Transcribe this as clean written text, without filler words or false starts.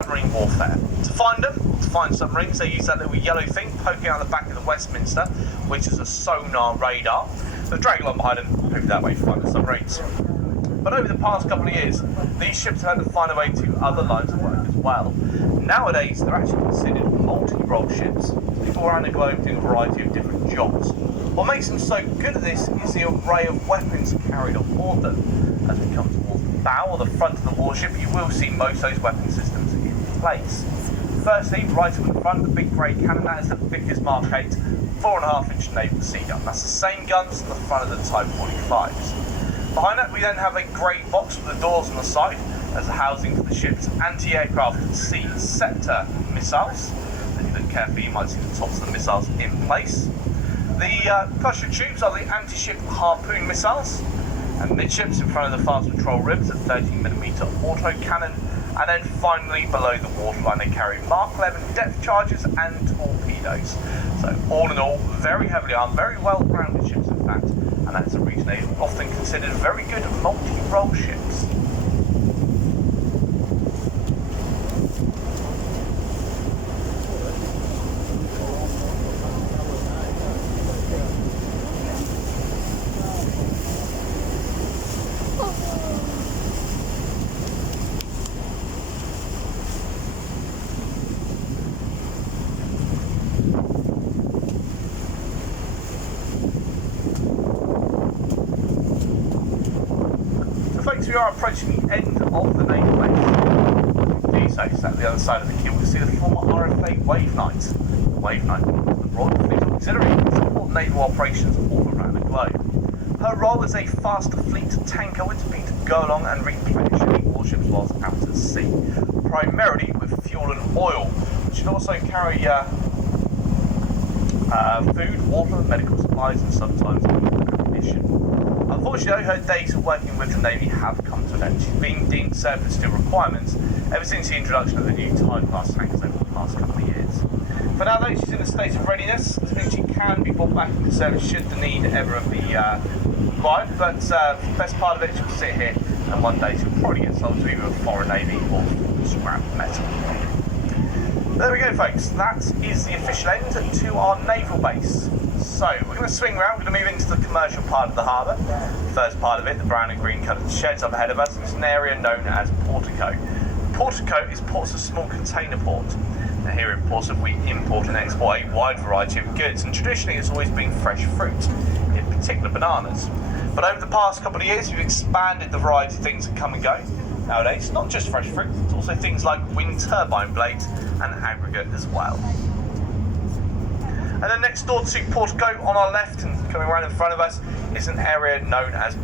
submarine warfare. To find them, to find submarines, they use that little yellow thing poking out the back of the Westminster, which is a sonar radar. They drag along behind them, hopefully that way to find the submarines. But over the past couple of years, these ships have had to find a way to other lines of work as well. Nowadays, they're actually considered multi-role ships. People around the globe doing a variety of different jobs. What makes them so good at this is the array of weapons carried on board them. As we come towards the bow or the front of the warship, you will see most of those weapon systems in place. Firstly, right up in the front, the big grey cannon, that is the Vickers Mark 8 4.5-inch naval sea gun. That's the same guns as the front of the Type 45s. Behind that, we then have a grey box with the doors on the side as a housing for the ship's anti-aircraft sea Sceptre missiles. If you look carefully, you might see the tops of the missiles in place. The crusher tubes are the anti-ship harpoon missiles, and midships in front of the fast patrol ribs a 30mm auto cannon, and then finally below the waterline they carry Mark 11 depth charges and torpedoes. So all in all, very heavily armed, very well-grounded ships in fact, and that's the reason they're often considered very good multi-role ships. Folks, we are approaching the end of the naval base. So at the other side of the queue, we can see the former RFA Wave Knight. The Wave Knight is the Royal Fleet Auxiliary to support naval operations all around the globe. Her role as a fast fleet tanker would be to go along and replenish any warships whilst out at sea, primarily with fuel and oil, which should also carry food, water, medical supplies, and sometimes ammunition. Unfortunately, her days of working with the Navy have come to an end. She's been deemed surface to requirements ever since the introduction of the new Type-class tankers over the past couple of years. For now, though, she's in a state of readiness. This means she can be brought back into service should the need ever be required. But the best part of it, she'll sit here, and one day she'll probably get sold to either a foreign Navy or scrap metal. There we go, folks. That is the official end to our naval base. So, we're going to swing around, we're going to move into the commercial part of the harbour. The first part of it, the brown and green coloured sheds up ahead of us, is an area known as Portico. Portico is Portsmouth's small container port. Now here in Portsmouth we import and export a wide variety of goods, and traditionally it's always been fresh fruit, in particular bananas. But over the past couple of years we've expanded the variety of things that come and go. Nowadays, not just fresh fruit, it's also things like wind turbine blades and aggregate as well. And then next door to Portico on our left and coming around in front of us is an area known as